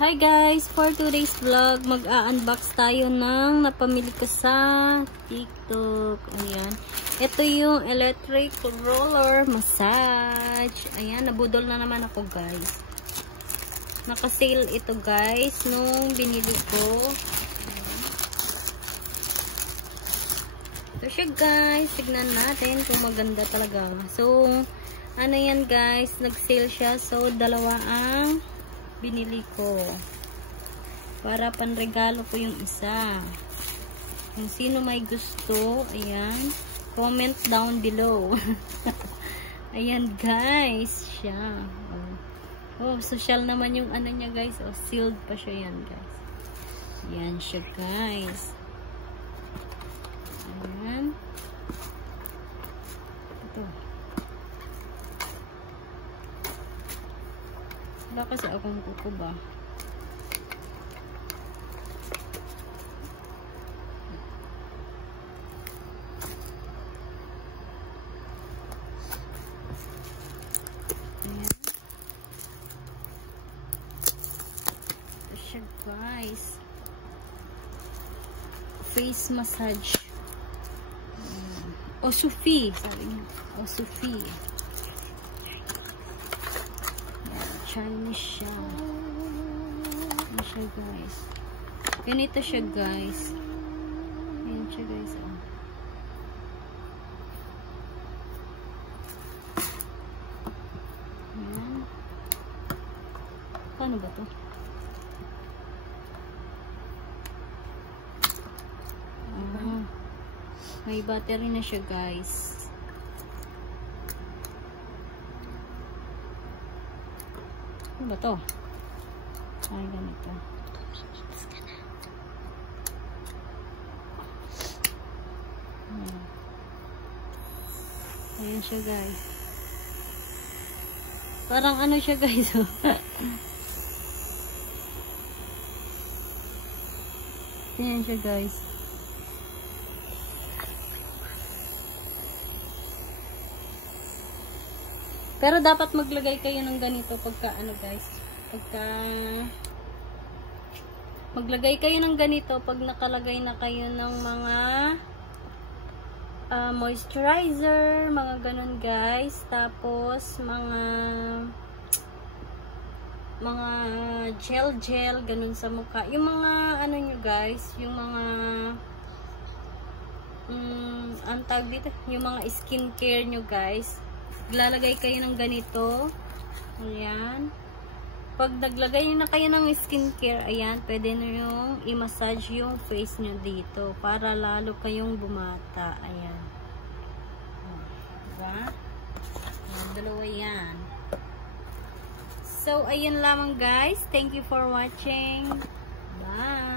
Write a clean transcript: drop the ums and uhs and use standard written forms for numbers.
Hi guys! For today's vlog, mag-a-unbox tayo ng napamili ko sa TikTok. Ayan. Ito yung electric roller massage. Ayan, nabudol na naman ako guys. Naka-sale ito guys nung binili ko. Ayan. Ito siya guys. Tignan natin kung maganda talaga. So, ano yan guys, nag-sale siya. So, dalawa ang binili ko. Para panregalo ko yung isa. Kung sino may gusto, ayan, comment down below. Ayan guys, siya. Oh, social naman yung ano niya guys. Oh, sealed pa siya yan guys. Ayan siya guys. Ayan. Ito. Wala kasi akong kuko ba? Ayan. Ito siya guys. Face massage. Osufi. Sabi niya. Osufi. Chinese siya. Ayan siya guys. Ganito siya guys. Ayan siya guys. Oh. Ayan. Paano ba to? May battery na siya guys. Ano ba to? Ay, ganito. Ayan siya guys. Parang ano siya guys. Ayan siya guys. Pero dapat maglagay kayo ng ganito pagka ano guys. Pagka maglagay kayo ng ganito pag nakalagay na kayo ng mga moisturizer, mga ganun guys. Tapos mga gel ganun sa mukha. Yung mga ano nyo guys, yung mga ang tawag dito, yung mga skincare nyo guys. Lalagay kayo ng ganito. Ayan. Pag naglagay na kayo ng skincare, ayan, pwede nyo yung i-massage yung face nyo dito para lalo kayong bumata. Ayan. Diba? Ayan, dalawa yan. So, ayan lamang guys. Thank you for watching. Bye!